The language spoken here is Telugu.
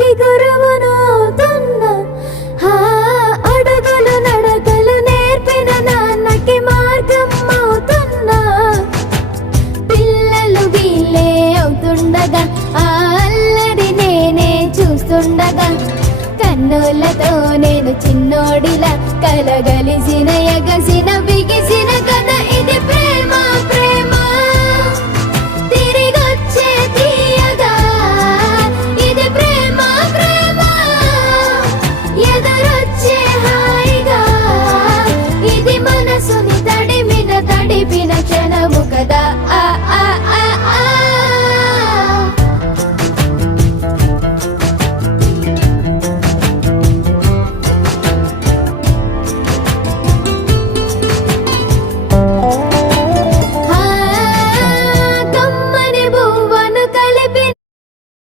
అందరికి గురువునవుతున్నా. అడుగులు నడకలు నేర్పిన నాన్నకి మార్గం అవుతున్నా. పిల్లలు వీళ్ళే అవుతుండగా ఆ అల్లరి నేనే చూస్తుండగా కన్నులతో నేను చిన్నోడిలా కలగలిసిన ఎగసిన బిగిసిన